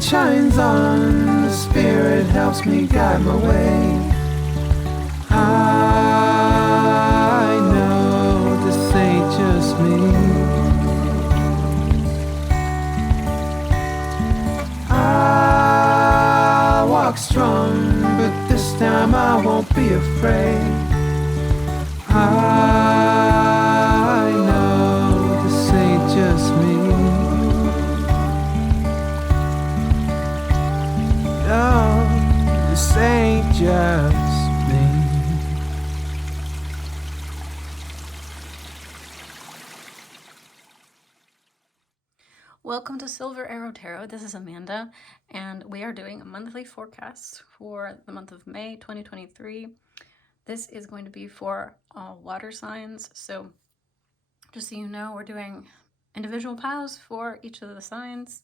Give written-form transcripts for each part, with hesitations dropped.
light shines on, the Spirit helps me guide my way. I know this ain't just me. I walk strong, but this time I won't be afraid. I know this ain't just me. No, this ain't just me. Welcome to Silver Arrow Tarot. This is Amanda, and we are doing a monthly forecast for the month of May 2023. This is going to be for all water signs. So just so you know, we're doing individual piles for each of the signs.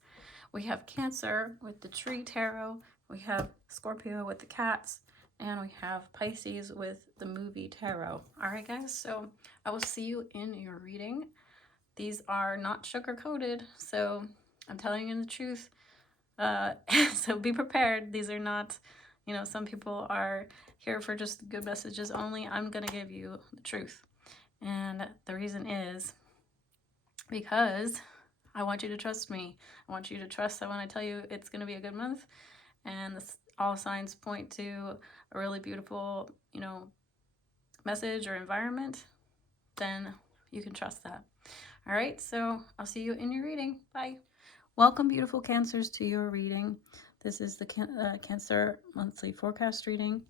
We have Cancer with the tree tarot. We have Scorpio with the cats. And we have Pisces with the movie tarot. All right, guys. So I will see you in your reading. These are not sugar-coated, so I'm telling you the truth. So be prepared. These are not, some people are here for just good messages only. I'm going to give you the truth. And the reason is because I want you to trust me. I want you to trust that when I tell you it's going to be a good month, and all signs point to a really beautiful, message or environment, then you can trust that. All right, so I'll see you in your reading. Bye. Welcome, beautiful Cancers, to your reading. This is the Cancer monthly forecast reading.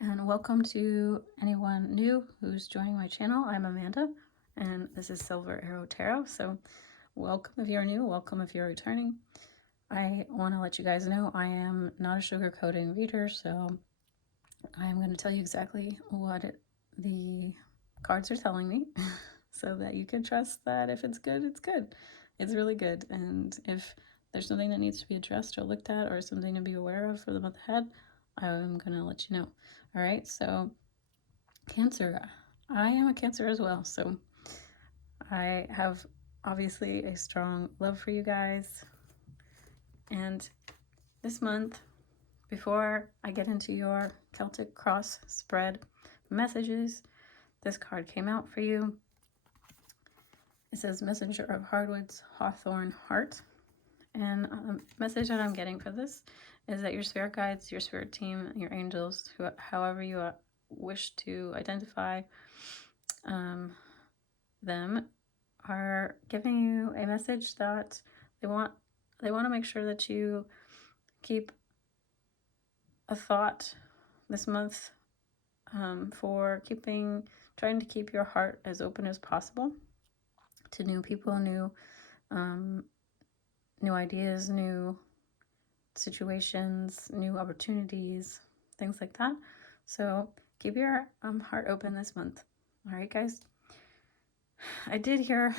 And welcome to anyone new who's joining my channel. I'm Amanda, and this is Silver Arrow Tarot. So welcome if you're new, welcome if you're returning. I want to let you guys know I am not a sugar-coating reader, so I am going to tell you exactly what the cards are telling me. So that you can trust that if it's good, it's good. It's really good. And if there's something that needs to be addressed or looked at or something to be aware of for the month ahead, I'm going to let you know. All right, so Cancer. I am a Cancer as well. So I have obviously a strong love for you guys. And this month, before I get into your Celtic cross spread messages, this card came out for you. It says Messenger of Hardwoods, Hawthorn Heart. And the message that I'm getting for this is that your spirit guides, your spirit team, your angels, however you wish to identify them, are giving you a message that they want to make sure that you keep a thought this month for trying to keep your heart as open as possible to new people, new ideas, new situations, new opportunities, things like that. So keep your heart open this month. All right, guys. I did hear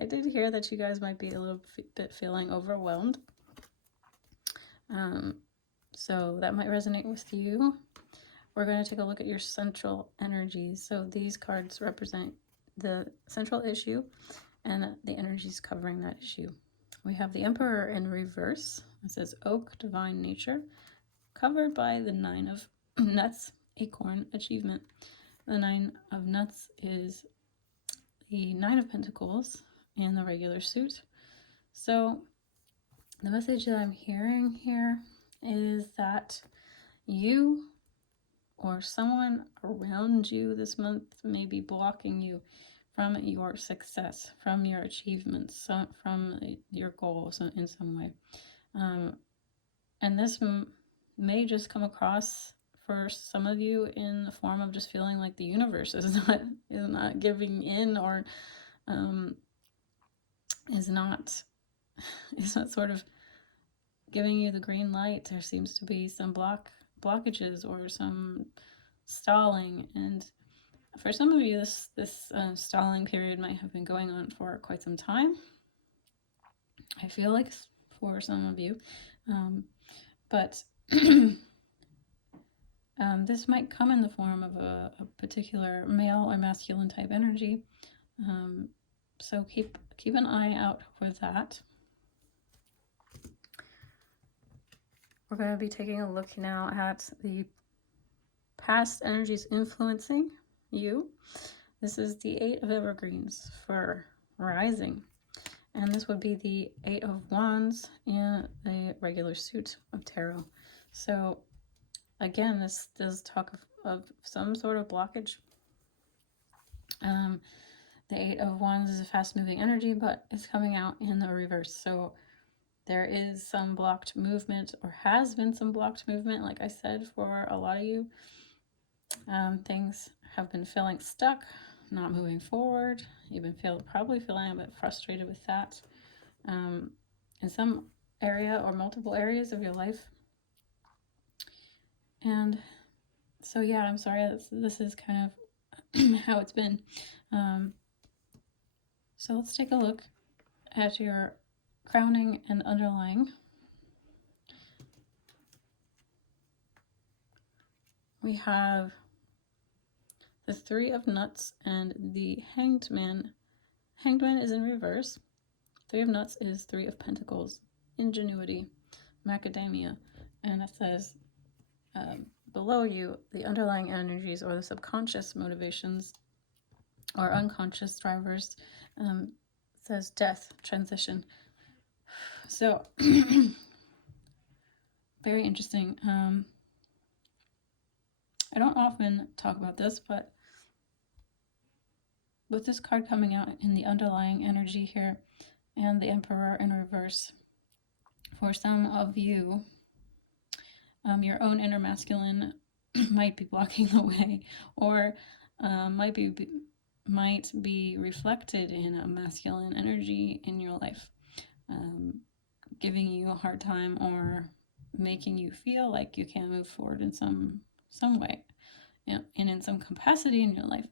that you guys might be a little bit feeling overwhelmed. So that might resonate with you. We're going to take a look at your central energies. So these cards represent the central issue and the energies covering that issue. We have the Emperor in reverse. It says Oak, Divine Nature, covered by the 9 of Nuts, Acorn, Achievement. The 9 of Nuts is the 9 of Pentacles in the regular suit. So the message that I'm hearing here is that you or someone around you this month may be blocking you from your success, from your achievements, from your goals in some way. And this may just come across for some of you in the form of just feeling like the universe is not giving in, or is not sort of giving you the green light. There seems to be some blockages or some stalling, and for some of you this stalling period might have been going on for quite some time. I feel like for some of you, but this might come in the form of a particular male or masculine type energy. So keep an eye out for that. We're going to be taking a look now at the past energies influencing you. This is the 8 of Evergreens for rising. And this would be the 8 of Wands in a regular suit of tarot. So again, this does talk of some sort of blockage. The 8 of Wands is a fast-moving energy, but it's coming out in the reverse. So there is some blocked movement, or has been some blocked movement, like I said, for a lot of you. Things have been feeling stuck, not moving forward. You've been probably feeling a bit frustrated with that in some area or multiple areas of your life. And so, yeah, I'm sorry, this is kind of how it's been. So let's take a look at your crowning and underlying. We have the 3 of Nuts and the Hanged Man. Hanged Man is in reverse. 3 of Nuts is 3 of Pentacles, ingenuity, macadamia. And it says below you, the underlying energies or the subconscious motivations or unconscious drivers says death, transition. So, very interesting. I don't often talk about this, but with this card coming out in the underlying energy here and the Emperor in reverse, for some of you, your own inner masculine might be blocking the way, or might be reflected in a masculine energy in your life, giving you a hard time or making you feel like you can't move forward in some way, and in some capacity in your life.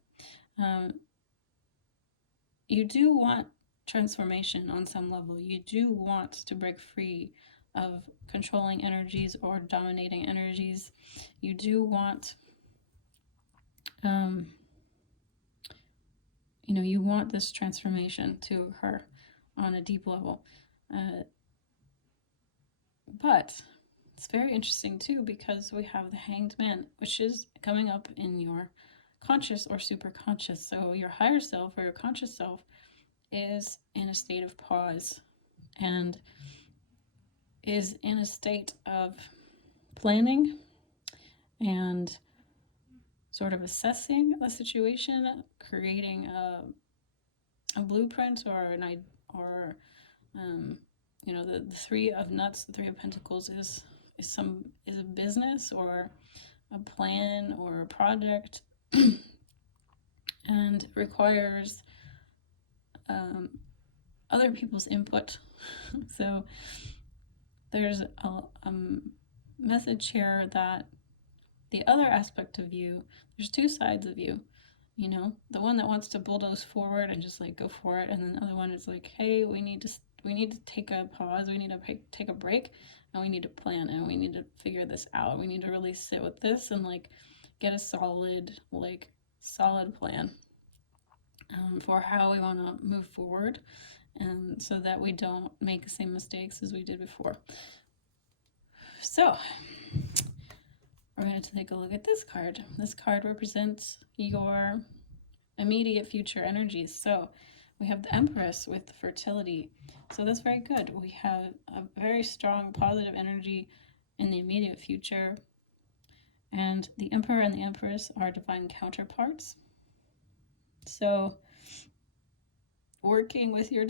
You do want transformation on some level. You do want to break free of controlling energies or dominating energies. You do want, you want this transformation to occur on a deep level. But it's very interesting too, because we have the Hanged Man, which is coming up in your conscious or super conscious. So your higher self or your conscious self is in a state of pause and is in a state of planning and sort of assessing a situation, creating a blueprint the 3 of Nuts, the 3 of Pentacles is a business or a plan or a project and requires other people's input. So there's a message here that the other aspect of you, there's 2 sides of you, the one that wants to bulldoze forward and just like go for it, and then the other one is like, hey, we need to take a pause, we need to take a break, and we need to plan, and we need to figure this out. We need to really sit with this and like get a solid plan for how we want to move forward, and so that we don't make the same mistakes as we did before. So we're going to take a look at this card. This card represents your immediate future energies. So we have the Empress with fertility. So that's very good. We have a very strong positive energy in the immediate future. And the Emperor and the Empress are divine counterparts. So working with your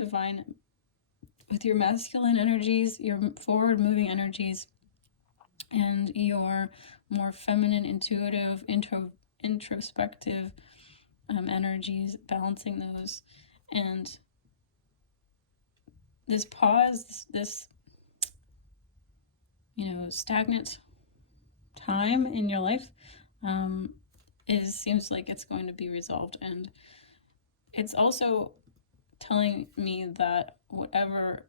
masculine energies, your forward-moving energies, and your more feminine, intuitive, introspective energies, balancing those. And this pause, this stagnant time in your life seems like it's going to be resolved. And it's also telling me that whatever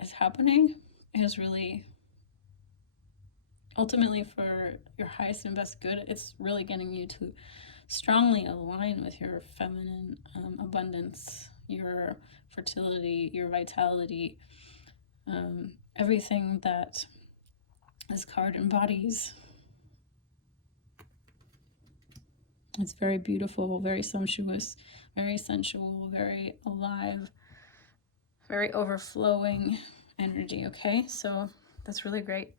is happening is really ultimately for your highest and best good. It's really getting you to strongly align with your feminine abundance, your fertility, your vitality, everything that This card embodies. It's very beautiful, very sumptuous, very sensual, very alive, very overflowing energy, okay? So that's really great.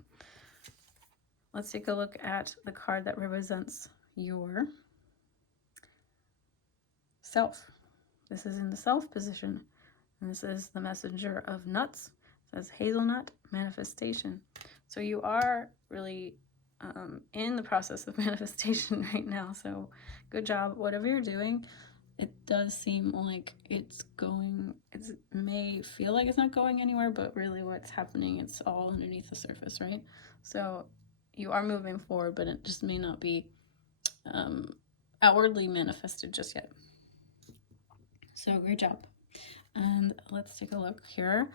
Let's take a look at the card that represents your self. This is in the self position. And this is the messenger of nuts. It says hazelnut manifestation. So you are really in the process of manifestation right now. So good job. Whatever you're doing, it does seem like it may feel like it's not going anywhere, but really what's happening, it's all underneath the surface, right? So you are moving forward, but it just may not be outwardly manifested just yet. So great job. And let's take a look here.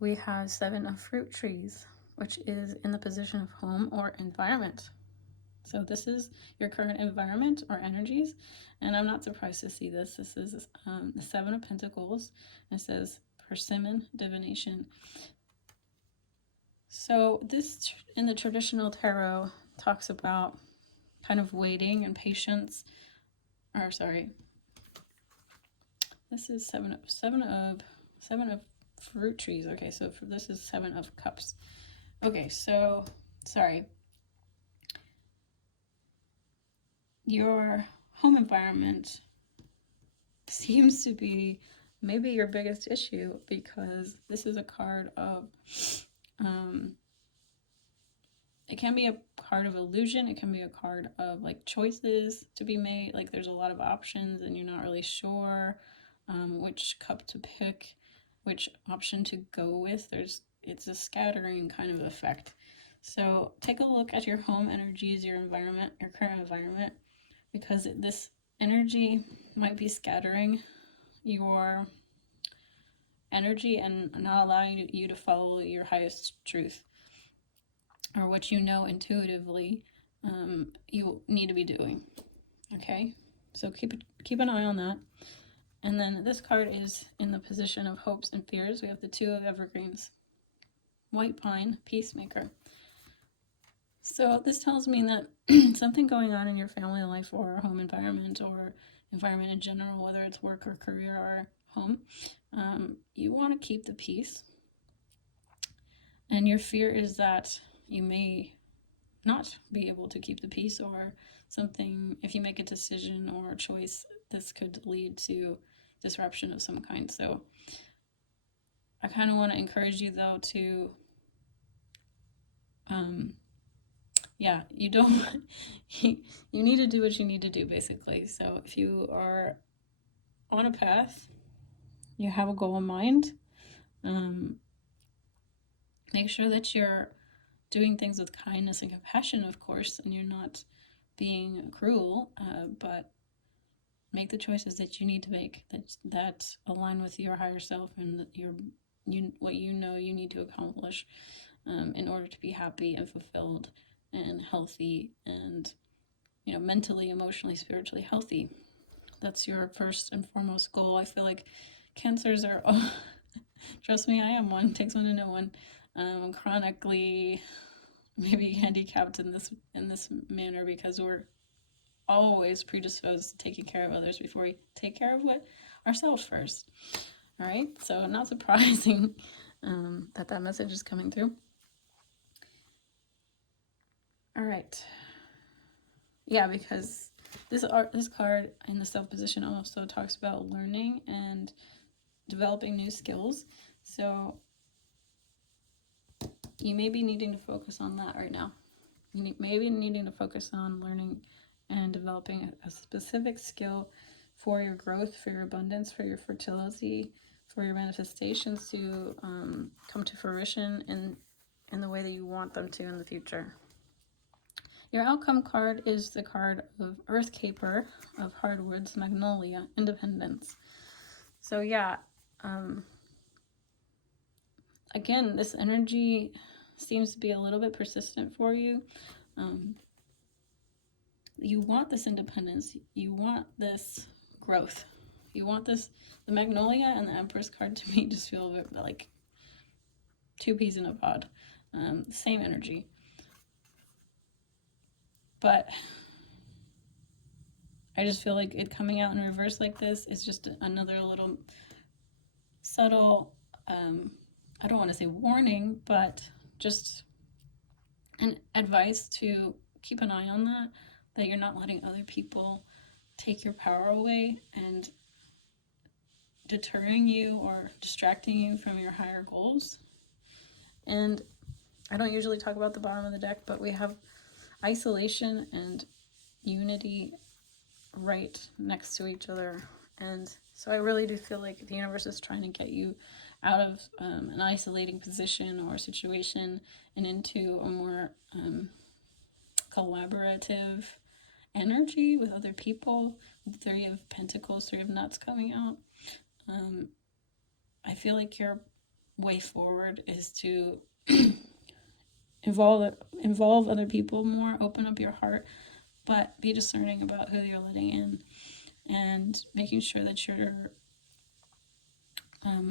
We have 7 of fruit trees, which is in the position of home or environment. So this is your current environment or energies. And I'm not surprised to see this. This is the 7 of Pentacles. And it says persimmon divination. So this in the traditional tarot talks about kind of waiting and patience. Or sorry, this is seven of fruit trees. Okay, so this is 7 of cups. Okay, so sorry. Your home environment seems to be maybe your biggest issue, because this is a card of it can be a card of illusion. It can be a card of like choices to be made. Like there's a lot of options and you're not really sure which cup to pick, which option to go with. It's a scattering kind of effect. So take a look at your home energies, your environment, your current environment, because this energy might be scattering your energy and not allowing you to follow your highest truth, or what you know intuitively you need to be doing. Okay, so keep an eye on that. And then this card is in the position of hopes and fears. We have the 2 of evergreens, white pine, peacemaker. So this tells me that something going on in your family life or home environment or environment in general, whether it's work or career or home, you want to keep the peace. And your fear is that you may not be able to keep the peace, or something, if you make a decision or a choice, this could lead to disruption of some kind. So I kind of want to encourage you though to you don't you need to do what you need to do, basically. So if you are on a path, you have a goal in mind, make sure that you're doing things with kindness and compassion, of course, and you're not being cruel, but make the choices that you need to make that align with your higher self and what you know you need to accomplish in order to be happy and fulfilled and healthy and mentally, emotionally, spiritually healthy. That's your first and foremost goal. I feel like Cancers are trust me, I am one. It takes one to know one. Chronically maybe handicapped in this manner, because we're always predisposed to taking care of others before we take care of ourselves first. All right, so not surprising that message is coming through. All right, yeah, because this card in the self position also talks about learning and developing new skills. So you may be needing to focus on that right now. You may be needing to focus on learning and developing a specific skill for your growth, for your abundance, for your fertility, for your manifestations to come to fruition in the way that you want them to in the future. Your outcome card is the card of Earth Caper, of Hardwoods, Magnolia, Independence. So yeah, again, this energy seems to be a little bit persistent for you. You want this independence. You want this growth. You want this. The Magnolia and the Empress card to me just feel like two peas in a pod. Same energy. but I just feel like it coming out in reverse like this is just another little subtle, I don't want to say warning, but just an advice to keep an eye on that you're not letting other people take your power away and deterring you or distracting you from your higher goals. And I don't usually talk about the bottom of the deck, but we have isolation and unity right next to each other. And so I really do feel like the universe is trying to get you out of an isolating position or situation and into a more collaborative energy with other people. The Three of Pentacles, Three of Nuts coming out. I feel like your way forward is to involve other people more, open up your heart, but be discerning about who you're letting in and making sure that you're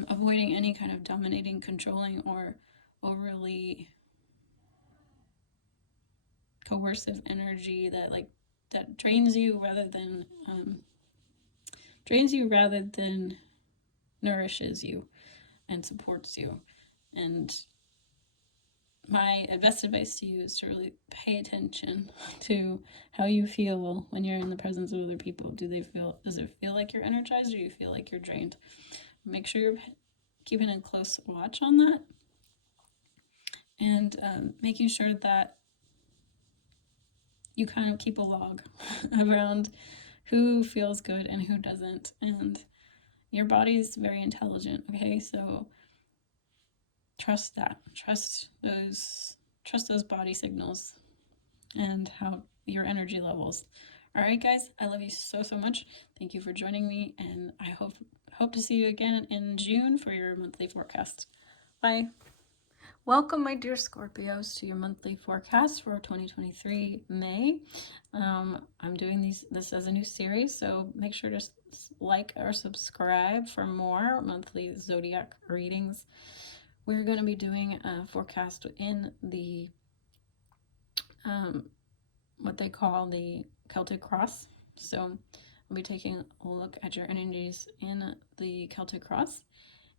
avoiding any kind of dominating, controlling, or overly coercive energy that drains you rather than nourishes you and supports you. And my best advice to you is to really pay attention to how you feel when you're in the presence of other people. Does it feel like you're energized, or do you feel like you're drained? Make sure you're keeping a close watch on that, and making sure that you kind of keep a log around who feels good and who doesn't. And your body is very intelligent, okay? So trust that. Trust those body signals and how your energy levels. All right, guys, I love you so much. Thank you for joining me, and I hope to see you again in June for your monthly forecast. Bye. Welcome, my dear Scorpios, to your monthly forecast for 2023 May. I'm doing this as a new series, so make sure to like or subscribe for more monthly zodiac readings. We're going to be doing a forecast in the what they call the Celtic Cross. So I'll be taking a look at your energies in the Celtic Cross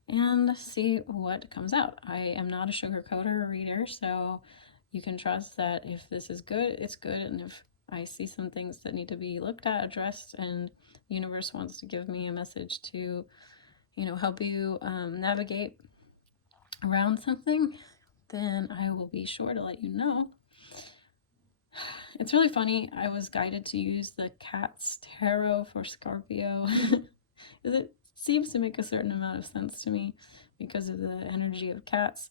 and see what comes out. I am not a sugarcoater or reader, so you can trust that if this is good, it's good, and if I see some things that need to be looked at, addressed, and the universe wants to give me a message to, help you navigate around something, then I will be sure to let you know. It's really funny. I was guided to use the Cat's Tarot for Scorpio. It seems to make a certain amount of sense to me because of the energy of cats.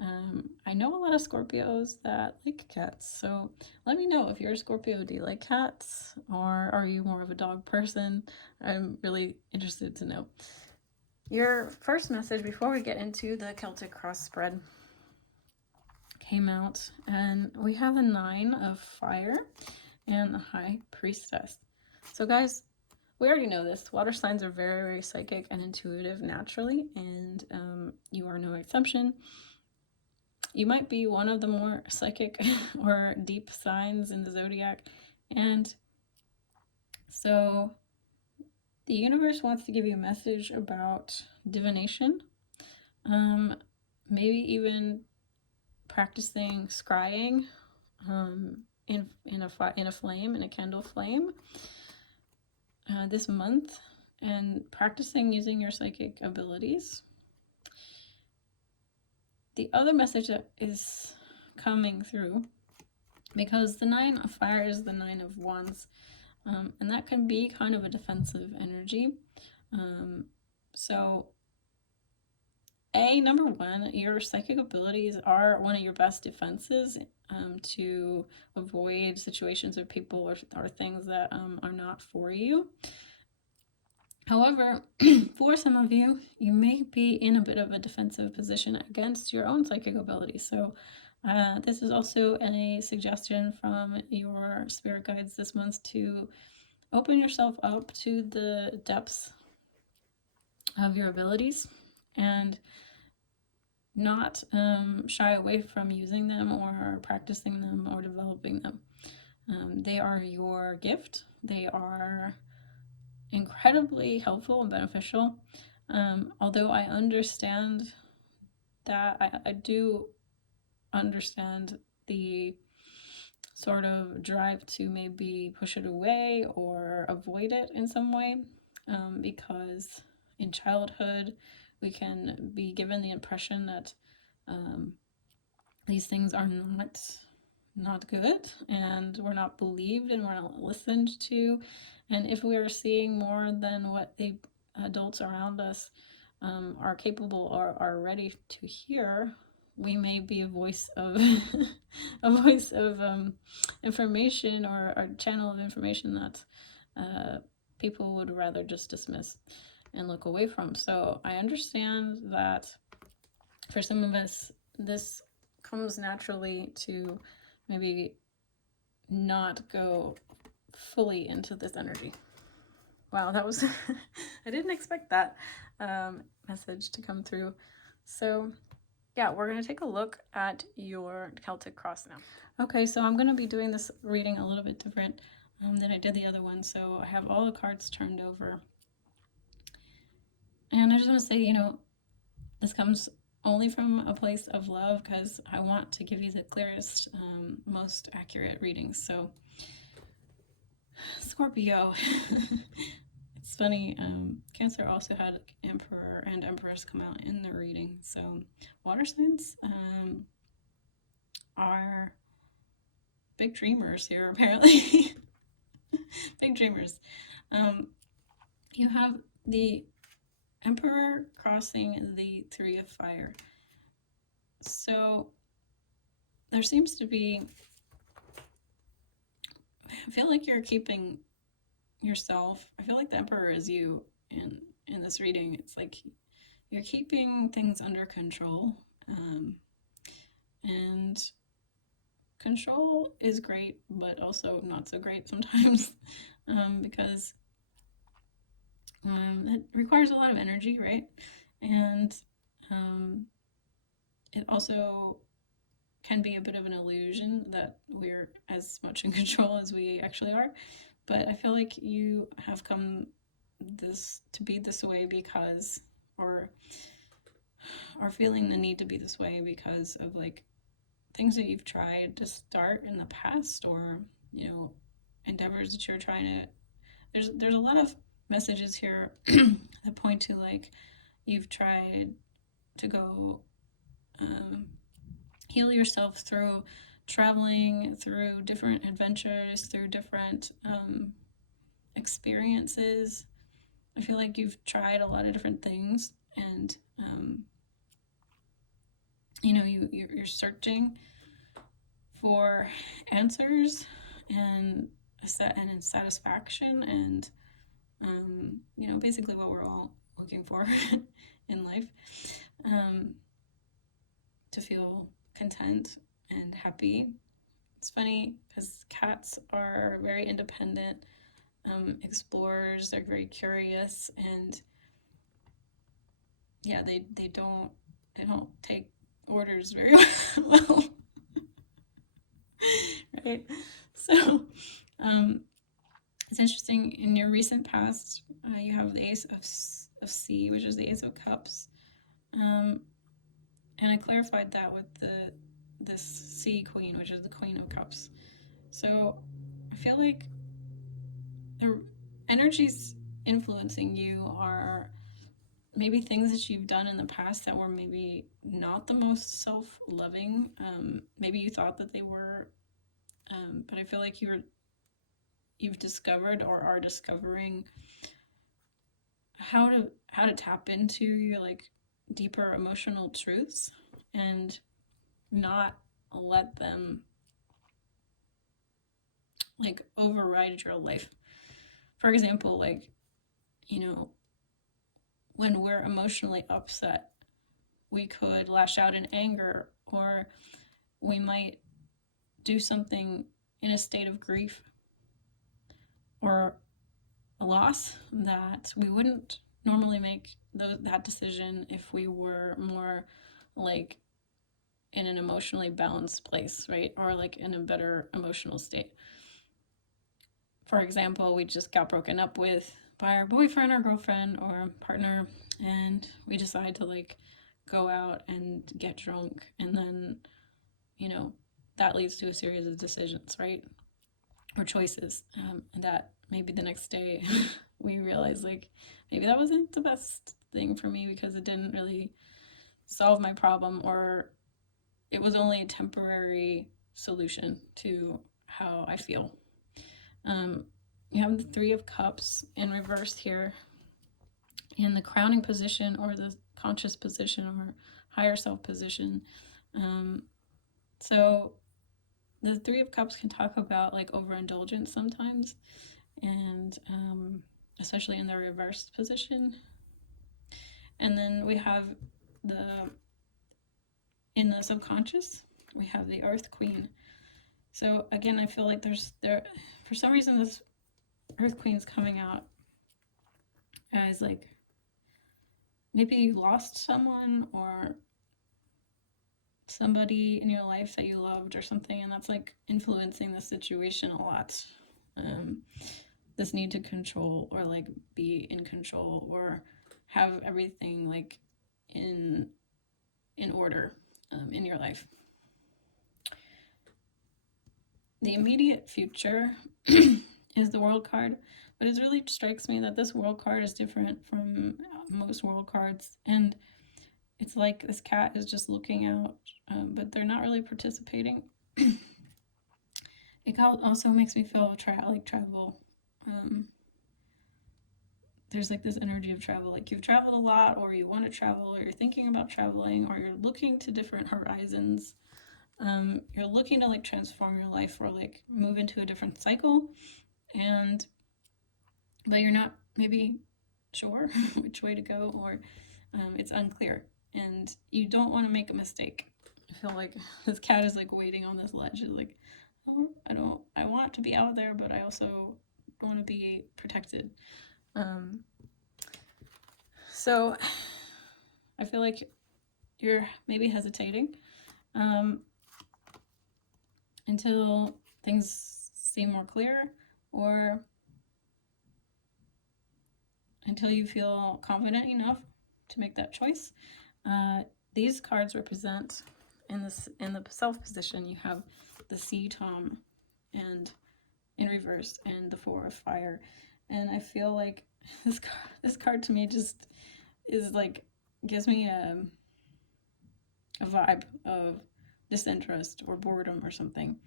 I know a lot of Scorpios that like cats, so let me know if you're a Scorpio. Do you like cats, or are you more of a dog person? I'm really interested to know. Your first message before we get into the Celtic Cross spread came out, and we have the Nine of Fire and the High Priestess. So guys, we already know this. Water signs are very, very psychic and intuitive naturally, and you are no exception. You might be one of the more psychic or deep signs in the zodiac, and so the universe wants to give you a message about divination, maybe even practicing scrying in a candle flame this month, and practicing using your psychic abilities. The other message that is coming through, because the Nine of Fire is the Nine of Wands, and that can be kind of a defensive energy. So number one, your psychic abilities are one of your best defenses to avoid situations or people or things that are not for you. However, for some of you, you may be in a bit of a defensive position against your own psychic abilities. So this is also a suggestion from your spirit guides this month to open yourself up to the depths of your abilities and not shy away from using them or practicing them or developing them. They are your gift. They are incredibly helpful and beneficial. Although I understand that, I do understand the sort of drive to maybe push it away or avoid it in some way, because in childhood we can be given the impression that these things are not good, and we're not believed and we're not listened to. And if we are seeing more than what the adults around us are capable or are ready to hear, we may be a voice of a voice of information, or a channel of information that people would rather just dismiss and look away from. So I understand that for some of us, this comes naturally to maybe not go fully into this energy. Wow, that was I didn't expect that message to come through. So yeah, we're going to take a look at your Celtic cross now. Okay, so I'm going to be doing this reading a little bit different than I did the other one. So I have all the cards turned over. And I just want to say, this comes only from a place of love, because I want to give you the clearest, most accurate readings. So, Scorpio. It's funny, Cancer also had Emperor and Empress come out in the reading. So, water signs are big dreamers here, apparently. Big dreamers. You have the Emperor crossing the Three of Fire. So there seems to be, I feel like you're keeping yourself, I feel like the Emperor is you in this reading. It's like you're keeping things under control. And control is great, but also not so great sometimes, because it requires a lot of energy, right? And it also can be a bit of an illusion that we're as much in control as we actually are. But I feel like you have come to be this way because, or are feeling the need to be this way because of like things that you've tried to start in the past, or endeavors that you're trying to. There's a lot of messages here that point to like you've tried to go heal yourself through traveling, through different adventures, through different experiences. I feel like you've tried a lot of different things, and you're searching for answers and satisfaction, and basically what we're all looking for in life, to feel content and happy. It's funny because cats are very independent explorers. They're very curious, and yeah, they don't take orders very well. Right? So it's interesting. In your recent past, you have the Ace of Sea, which is the Ace of Cups, and I clarified that with this Sea Queen, which is the Queen of Cups. So I feel like the energies influencing you are maybe things that you've done in the past that were maybe not the most self-loving. Maybe you thought that they were, but I feel like you've discovered or are discovering how to tap into your like deeper emotional truths and not let them like override your life. For example, like, when we're emotionally upset, we could lash out in anger, or we might do something in a state of grief or a loss that we wouldn't normally make that decision if we were more like in an emotionally balanced place, right? Or like in a better emotional state. for example, we just got broken up with by our boyfriend or girlfriend or partner, and we decide to like go out and get drunk, and then, you know, that leads to a series of decisions, right? Or choices. And that maybe the next day we realize like maybe that wasn't the best thing for me because it didn't really solve my problem, or it was only a temporary solution to how I feel. You have the Three of Cups in reverse here in the crowning position, or the conscious position, or higher self position. So the Three of Cups can talk about like overindulgence sometimes, and especially in the reversed position. And then we have in the subconscious, we have the Earth Queen. So again, I feel like there for some reason this Earth Queen is coming out as like maybe you lost someone or somebody in your life that you loved or something, and that's like influencing the situation a lot. This need to control, or like be in control, or have everything like in order in your life. The immediate future is the World card, but it really strikes me that this World card is different from most World cards, and it's like this cat is just looking out, but they're not really participating. It also makes me feel like travel. There's like this energy of travel, like you've traveled a lot, or you want to travel, or you're thinking about traveling, or you're looking to different horizons. You're looking to like transform your life, or like move into a different cycle, but you're not maybe sure which way to go, or it's unclear, and you don't want to make a mistake. I feel like this cat is like waiting on this ledge. It's like, oh, I want to be out there, but I also want to be protected. So I feel like you're maybe hesitating until things seem more clear, or until you feel confident enough to make that choice. These cards represent, in the self position, you have the Sea Tom, and in reverse, and the Four of Fire. And I feel like this card to me just is like, gives me a vibe of disinterest or boredom or something.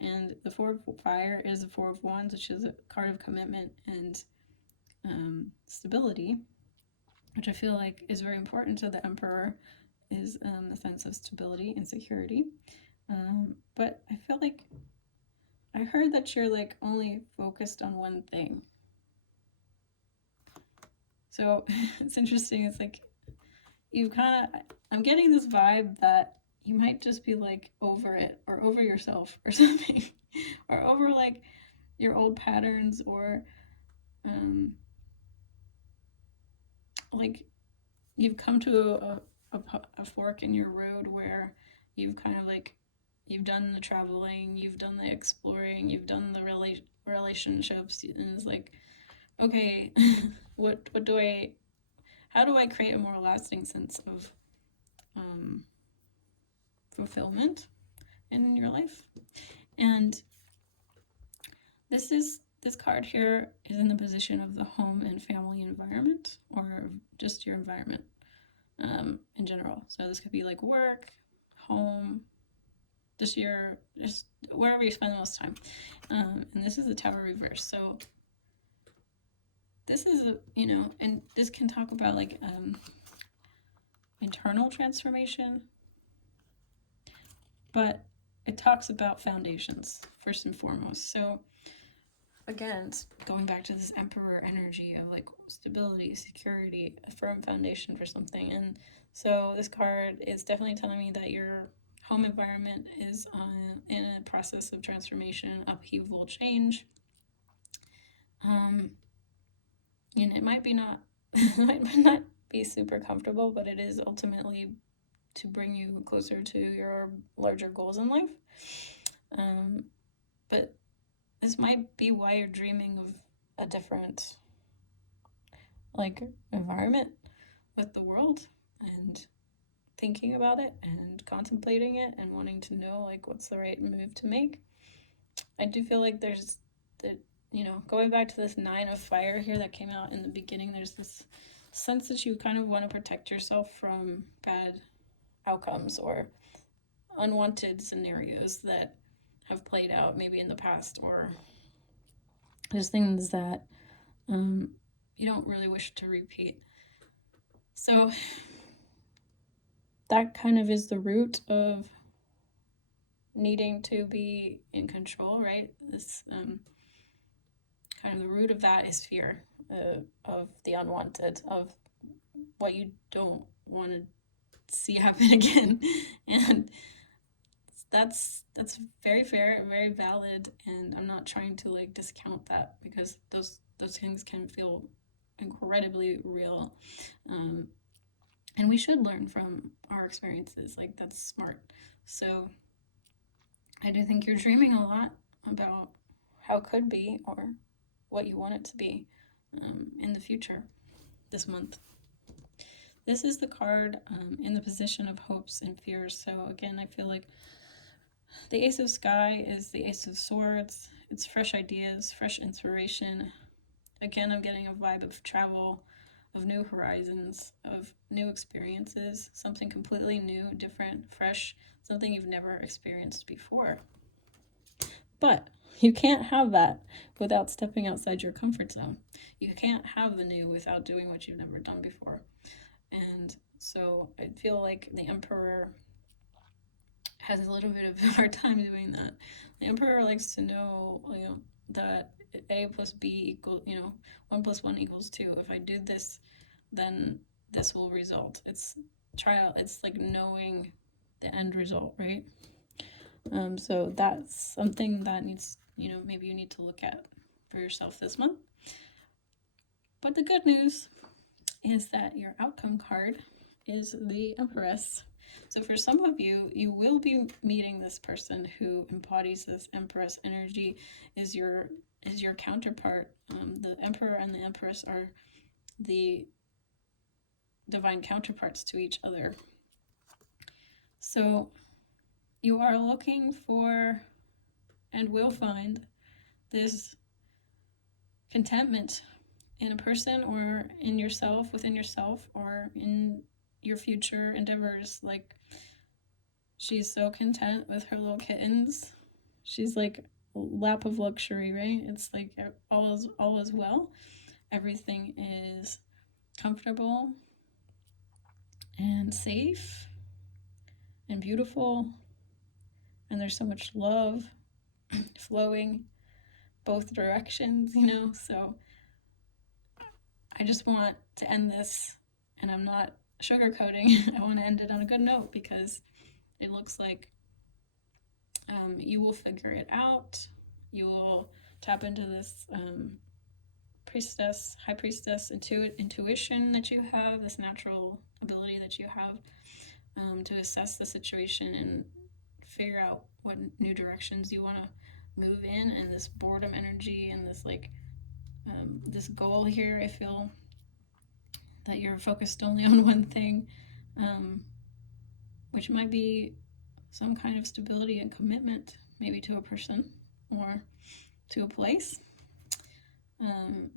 And the Four of Fire is the Four of Wands, which is a card of commitment and stability, which I feel like is very important to the Emperor, is the sense of stability and security. But I feel like I heard that you're like only focused on one thing. So it's interesting. It's like I'm getting this vibe that you might just be like over it, or over yourself or something, or over like your old patterns, or like you've come to a fork in your road where you've kind of like, you've done the traveling, you've done the exploring, you've done the relationships, and it's like, okay, how do I create a more lasting sense of fulfillment in your life? And this card here is in the position of the home and family environment, or just your environment in general. So this could be like work, home, just wherever you spend the most time. And this is the Tower reverse. So this is and this can talk about like internal transformation, but it talks about foundations first and foremost. So again, going back to this Emperor energy of like stability, security, a firm foundation for something. And so this card is definitely telling me that your home environment is in a process of transformation, upheaval, change. And it might not be super comfortable, but it is ultimately to bring you closer to your larger goals in life. But this might be why you're dreaming of a different, like, environment with the world, and thinking about it and contemplating it and wanting to know, like, what's the right move to make. I do feel like there's the, going back to this 9 of fire here that came out in the beginning, there's this sense that you kind of want to protect yourself from bad outcomes or unwanted scenarios that have played out maybe in the past, or there's things that you don't really wish to repeat. So that kind of is the root of needing to be in control, right? This kind of the root of that is fear of the unwanted, of what you don't want to see happen again. And that's very fair, very valid, and I'm not trying to like discount that, because those things can feel incredibly real, and we should learn from our experiences. Like, that's smart. So I do think you're dreaming a lot about how it could be, or what you want it to be in the future this month. This is the card in the position of hopes and fears. So again, I feel like the Ace of Sky is the Ace of Swords. It's fresh ideas, fresh inspiration. Again, I'm getting a vibe of travel, of new horizons, of new experiences, something completely new, different, fresh, something you've never experienced before. But you can't have that without stepping outside your comfort zone. You can't have the new without doing what you've never done before. And so I feel like the Emperor has a little bit of a hard time doing that. The Emperor likes to know, that A plus B equals, 1 plus 1 equals 2. If I do this, then this will result. It's like knowing the end result, right? So that's something that needs, maybe you need to look at for yourself this month. But the good news is that your outcome card is the Empress. So for some of you, you will be meeting this person who embodies this Empress energy, is your counterpart. The Emperor and the Empress are the divine counterparts to each other. So you are looking for, and will find, this contentment in a person, or in yourself, within yourself, or in your future endeavors. Like, she's so content with her little kittens. She's like a lap of luxury, right? It's like all is well. Everything is comfortable and safe and beautiful, and there's so much love flowing both directions, so I just want to end this, and I'm not sugarcoating. I want to end it on a good note, because it looks like you will figure it out. You will tap into this high priestess intuition that you have, this natural ability that you have to assess the situation and figure out what new directions you want to move in. And this boredom energy and this this goal here, I feel that you're focused only on one thing, which might be some kind of stability and commitment, maybe to a person or to a place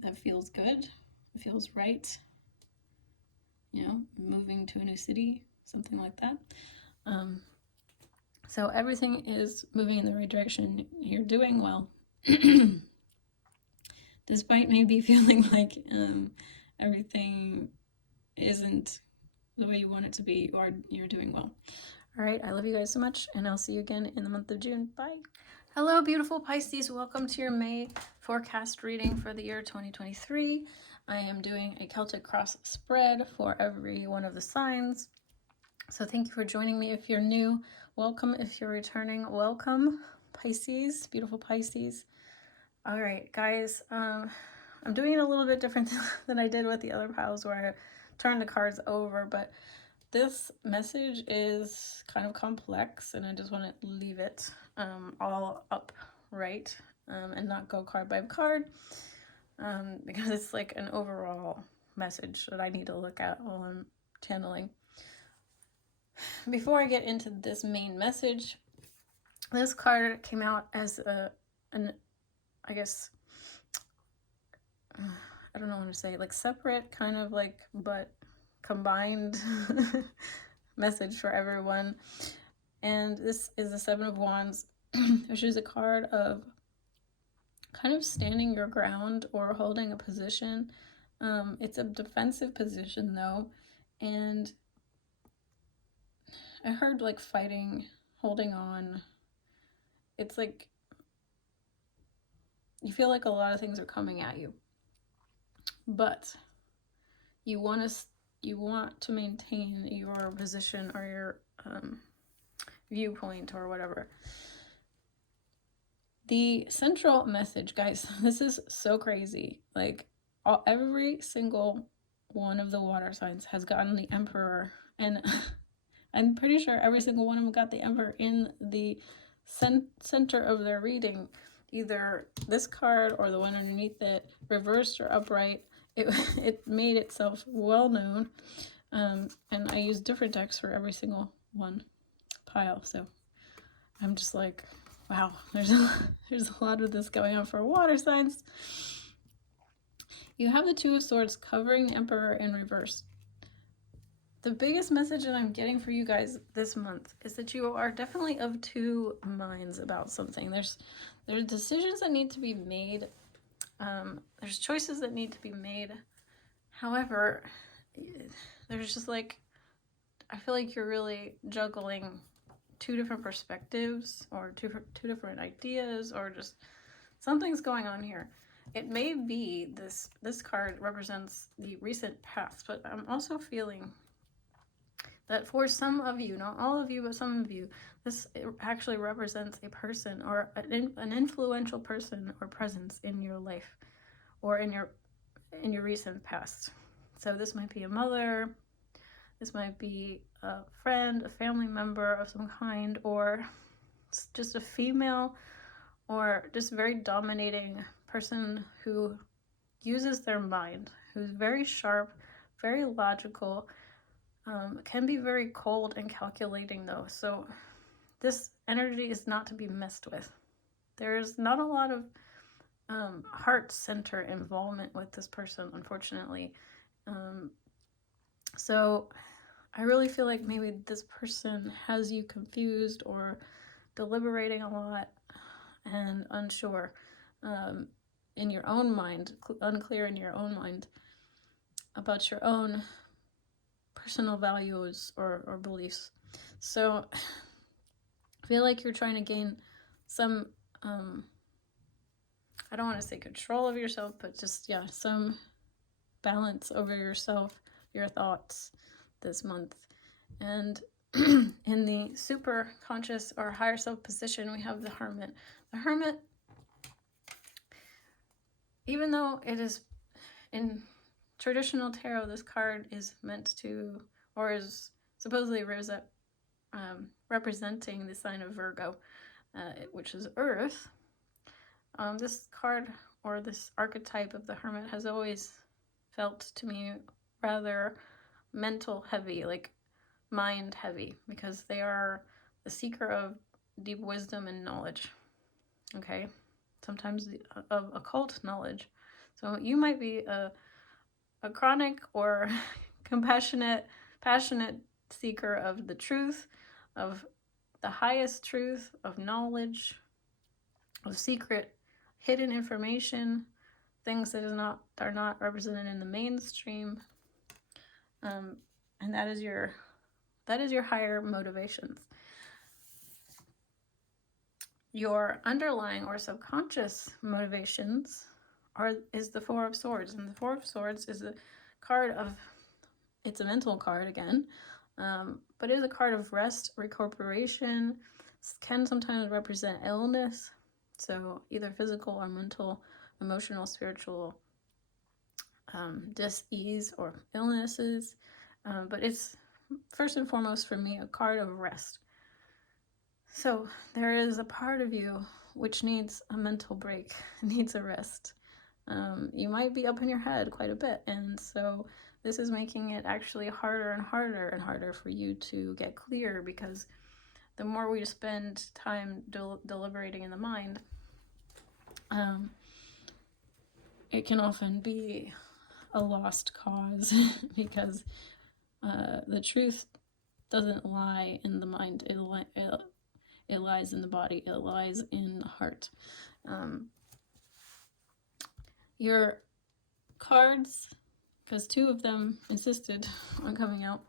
that feels good, feels right, moving to a new city, something like that. So everything is moving in the right direction. You're doing well. Despite maybe feeling like everything isn't the way you want it to be, you're doing well. All right, I love you guys so much, and I'll see you again in the month of June. Bye. Hello, beautiful Pisces. Welcome to your May forecast reading for the year 2023. I am doing a Celtic cross spread for every one of the signs. So thank you for joining me. If you're new, welcome. If you're returning, welcome, Pisces, beautiful Pisces. All right, guys, I'm doing it a little bit different than I did with the other piles, where I turned the cards over, but this message is kind of complex, and I just want to leave it all upright and not go card by card, because it's like an overall message that I need to look at while I'm channeling. Before I get into this main message, this card came out as I guess, I don't know what to say, like separate, kind of like, but combined message for everyone. And this is the Seven of Wands, which is a card of kind of standing your ground or holding a position. It's a defensive position though, and I heard like fighting, holding on. It's like you feel like a lot of things are coming at you, but you want to maintain your position or your viewpoint or whatever. The central message, guys, this is so crazy. Like every single one of the water signs has gotten the Emperor, and I'm pretty sure every single one of them got the Emperor in the center of their reading, either this card or the one underneath it, reversed or upright. It made itself well known, and I use different decks for every single one pile. So I'm just like, wow, there's a lot of this going on for water signs. You have the Two of Swords covering the Emperor in reverse. The biggest message that I'm getting for you guys this month is that you are definitely of two minds about something. There's decisions that need to be made. There's choices that need to be made. However, there's just like, I feel like you're really juggling two different perspectives or two different ideas, or just something's going on here. It may be this card represents the recent past, but I'm also feeling that for some of you, not all of you, but some of you, this actually represents a person or an influential person or presence in your life or in your recent past. So this might be a mother, this might be a friend, a family member of some kind, or just a female or just very dominating person who uses their mind, who's very sharp, very logical, can be very cold and calculating though. So this energy is not to be messed with. There's not a lot of heart center involvement with this person, unfortunately. So I really feel like maybe this person has you confused or deliberating a lot and unsure in your own mind, unclear in your own mind about your own personal values or beliefs. So I feel like you're trying to gain some, I don't want to say control of yourself, but just, yeah, some balance over yourself, your thoughts this month. And in the super conscious or higher self position, we have the Hermit. The Hermit, even though it is in traditional tarot, this card is meant to, or is supposedly representing the sign of Virgo, which is Earth. This card or this archetype of the Hermit has always felt to me rather mental heavy, like mind heavy, because they are the seeker of deep wisdom and knowledge. Okay, sometimes of occult knowledge. So you might be a chronic or passionate seeker of the truth, of the highest truth, of knowledge, of secret hidden information, things that are not represented in the mainstream, and that is your higher motivations. Your underlying or subconscious motivations is the Four of Swords, and the Four of Swords is a card of, it's a mental card again, but it is a card of rest, recuperation. Can sometimes represent illness, so either physical or mental, emotional, spiritual dis-ease or illnesses, but it's first and foremost for me a card of rest. So there is a part of you which needs a mental break, needs a rest. You might be up in your head quite a bit, and so this is making it actually harder and harder and harder for you to get clear, because the more we spend time deliberating in the mind, it can often be a lost cause because the truth doesn't lie in the mind. It lies in the body. It lies in the heart. Your cards, because 2 of them insisted on coming out,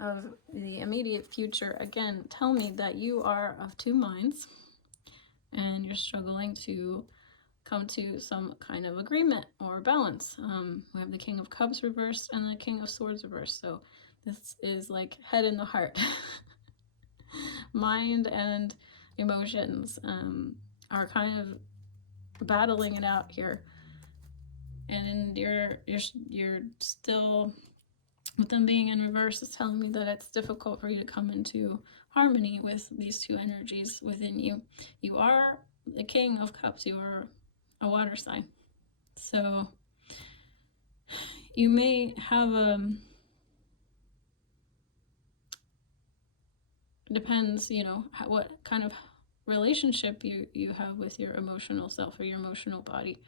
of the immediate future, again, tell me that you are of 2 minds and you're struggling to come to some kind of agreement or balance. We have the King of Cups reversed and the King of Swords reversed. So this is like head in the heart. Mind and emotions are kind of battling it out here. And you're still, with them being in reverse, it's telling me that it's difficult for you to come into harmony with these 2 energies within you. You are the King of Cups. You are a water sign. So you may have depends, what kind of relationship you have with your emotional self or your emotional body.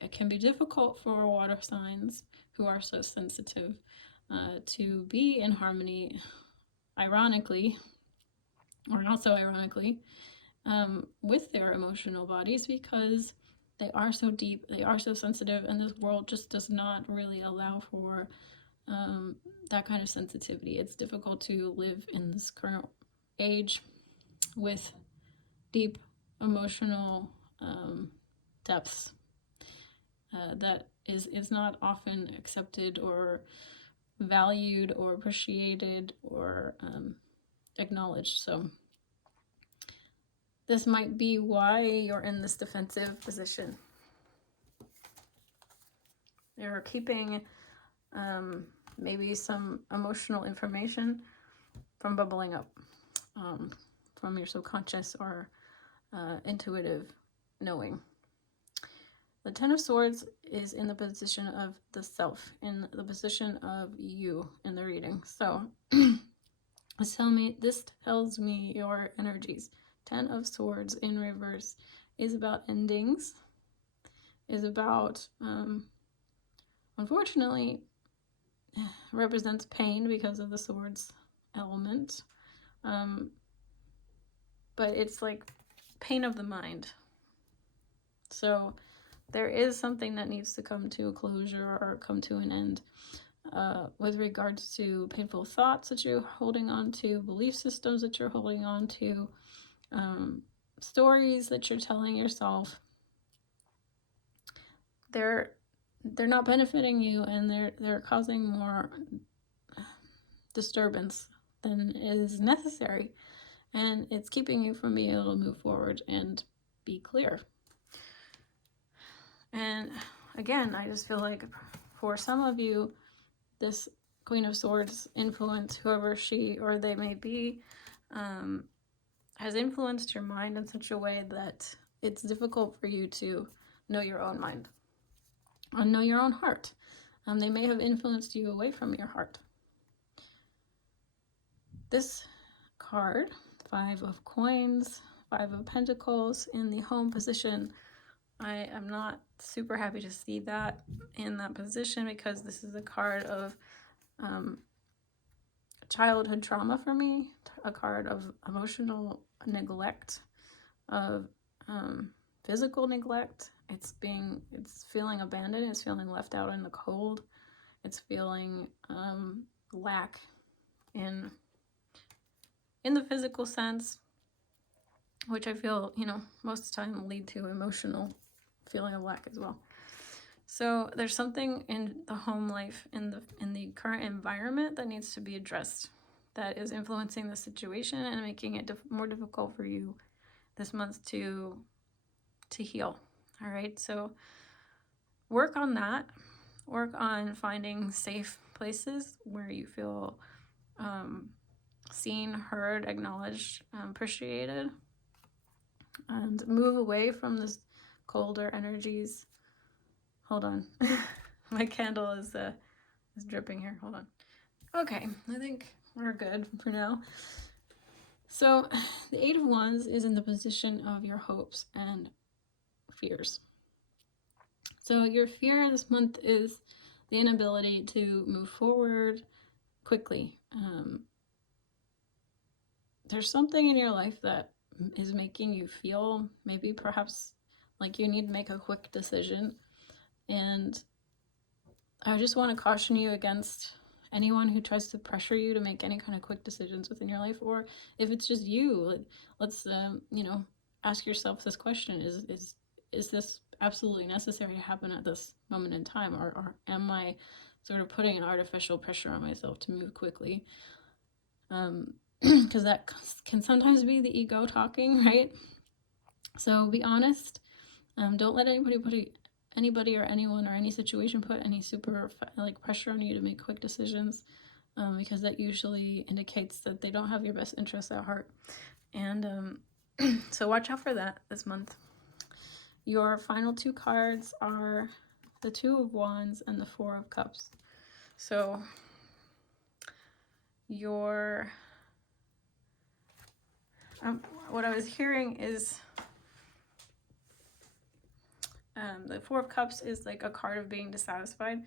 It can be difficult for water signs who are so sensitive to be in harmony, ironically, or not so ironically, with their emotional bodies, because they are so deep, they are so sensitive, and this world just does not really allow for that kind of sensitivity. It's difficult to live in this current age with deep emotional depths that is not often accepted or valued or appreciated or acknowledged. So this might be why you're in this defensive position. You're keeping maybe some emotional information from bubbling up from your subconscious or intuitive knowing. The Ten of Swords is in the position of the self, in the position of you in the reading. So this tells me your energies. 10 of Swords in reverse is about endings, is about, unfortunately, represents pain because of the swords element. But it's like pain of the mind. So there is something that needs to come to a closure or come to an end with regards to painful thoughts that you're holding on to, belief systems that you're holding on to, stories that you're telling yourself. They're not benefiting you, and they're causing more disturbance than is necessary, and it's keeping you from being able to move forward and be clear. And again, I just feel like for some of you, this Queen of Swords influence, whoever she or they may be, has influenced your mind in such a way that it's difficult for you to know your own mind and know your own heart. They may have influenced you away from your heart. This card, 5 of Coins, 5 of Pentacles in the home position, I am not super happy to see that in that position, because this is a card of childhood trauma for me, a card of emotional neglect, of physical neglect. It's feeling abandoned, it's feeling left out in the cold, it's feeling lack in the physical sense, which I feel, most of the time will lead to emotional feeling of lack as well. So there's something in the home life, in the current environment, that needs to be addressed, that is influencing the situation and making it more difficult for you this month to heal. All right, so work on that. Work on finding safe places where you feel seen, heard, acknowledged, appreciated. and move away from this colder energies. Hold on. My candle is dripping here. Hold on. Okay, I think we're good for now. So the Eight of Wands is in the position of your hopes and fears. So your fear this month is the inability to move forward quickly. There's something in your life that is making you feel maybe perhaps like you need to make a quick decision. And I just want to caution you against anyone who tries to pressure you to make any kind of quick decisions within your life, or if it's just you, like, let's ask yourself this question: is this absolutely necessary to happen at this moment in time, or am I sort of putting an artificial pressure on myself to move quickly? Because that can sometimes be the ego talking, right? So be honest. Don't let anybody or anyone or any situation put any super pressure on you to make quick decisions, because that usually indicates that they don't have your best interests at heart. And so watch out for that this month. Your final two cards are the Two of Wands and the Four of Cups. So your what I was hearing is the Four of Cups is like a card of being dissatisfied,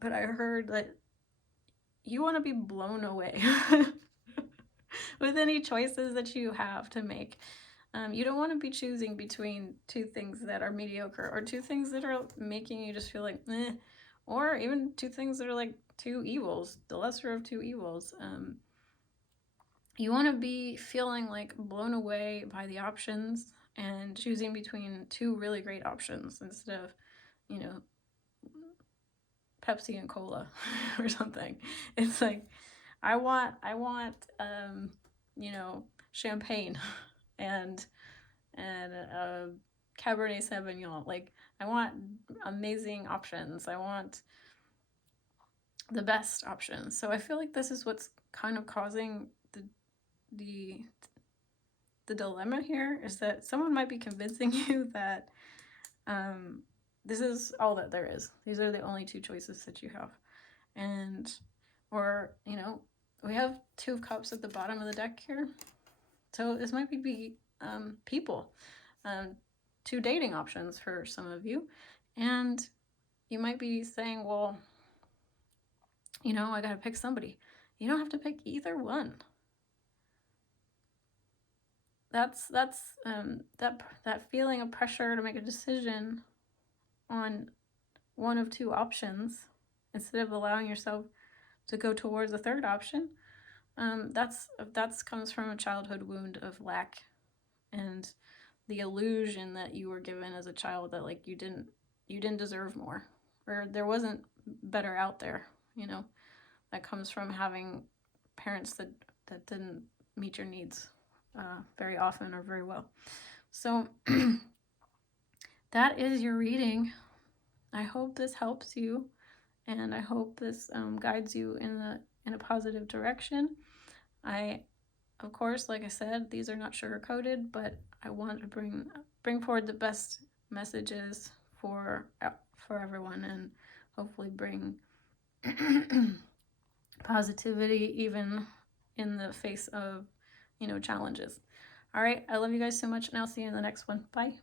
but I heard that you want to be blown away with any choices that you have to make. You don't want to be choosing between two things that are mediocre, or two things that are making you just feel like eh, or even two things that are like two evils, the lesser of two evils. You want to be feeling like blown away by the options and choosing between two really great options instead of, Pepsi and cola or something. It's like, I want champagne and Cabernet Sauvignon. Like, I want amazing options. I want the best options. So I feel like this is what's kind of causing the dilemma here, is that someone might be convincing you that this is all that there is. These are the only two choices that you have. Or we have Two of Cups at the bottom of the deck here. So this might be people, two dating options for some of you. And you might be saying, well, I got to pick somebody. You don't have to pick either one. That's that feeling of pressure to make a decision on one of two options instead of allowing yourself to go towards a third option. That's comes from a childhood wound of lack and the illusion that you were given as a child that like you didn't deserve more, or there wasn't better out there. That comes from having parents that didn't meet your needs very often or very well. So that is your reading. I hope this helps you, and I hope this guides you in a positive direction. Of course, like I said, these are not sugar-coated, but I want to bring forward the best messages for everyone, and hopefully bring positivity even in the face of challenges. All right, I love you guys so much, and I'll see you in the next one. Bye.